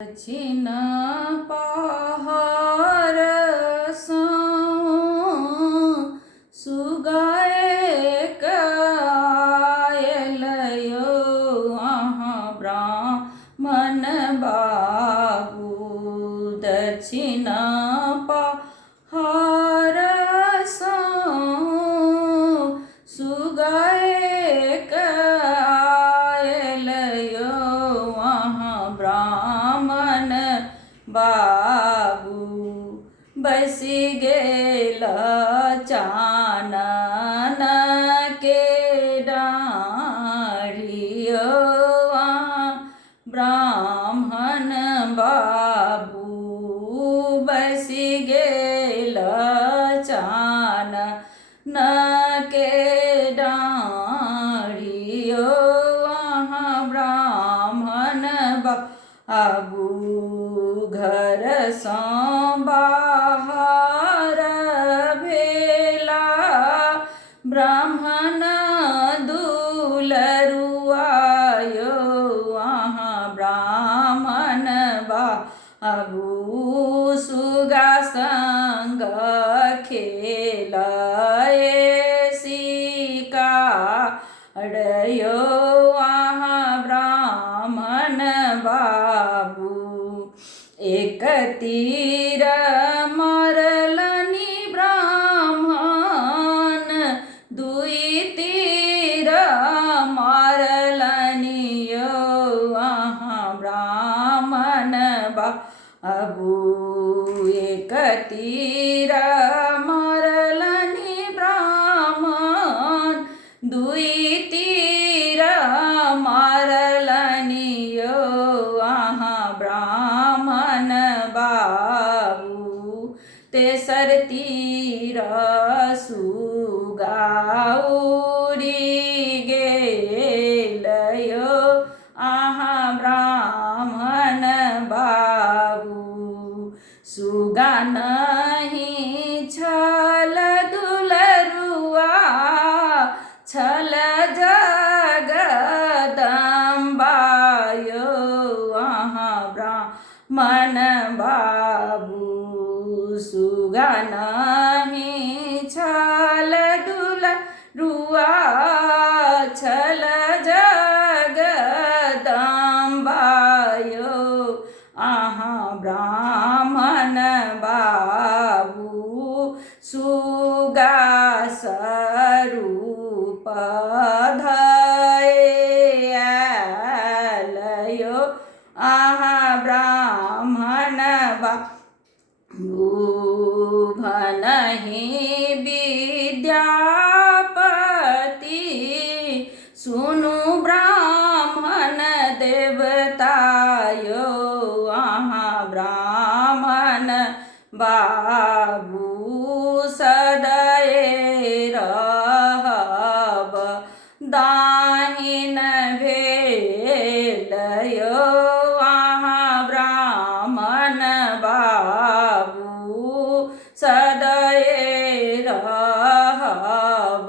दक्षिण पहाड़ सुगाए आयलयो ब्राह्मण बाबू दक्षिण पहाड़ सुगाए आयलयो ब्राह्मण बाबू बसी गेल चानन के डाढ़ियो ब्राह्मण बाबू बसी गेल चानन के डाढ़ियो ब्राह्मण बाबू घर सँ बाहर भेला ब्राह्मण दुलरुआयो ब्राह्मण बाबू सुगा संग खेलए शिकारयो ब्राह्मण बाबू एक तीर मारलनि ब्राह्मण दुई तीर मारलनि ब्राह्मण बाबू एक तीर मारलनि ब्राह्मण दुई तीर मारलनि ब्राह्मण बाबू तेसर तीर सुगा उड़ी गेलयो ब्राह्मण बाबू सुगा नहीं छल दुलरुआ छल जगदम्बायो ब्राह्मण बाबू सुगा नहीं छल दुलरुआ छल जगदम्बायो ब्राह्मण बाबू सुगा स्वरूप धयलयो ब्राह्मण बाबू भनहि विद्यापति सुनु ब्राह्मण देवतायो ब्राह्मण बाबू सदय रहब दाहिन भेलयो ब्राह्मण बाबू सदय रहब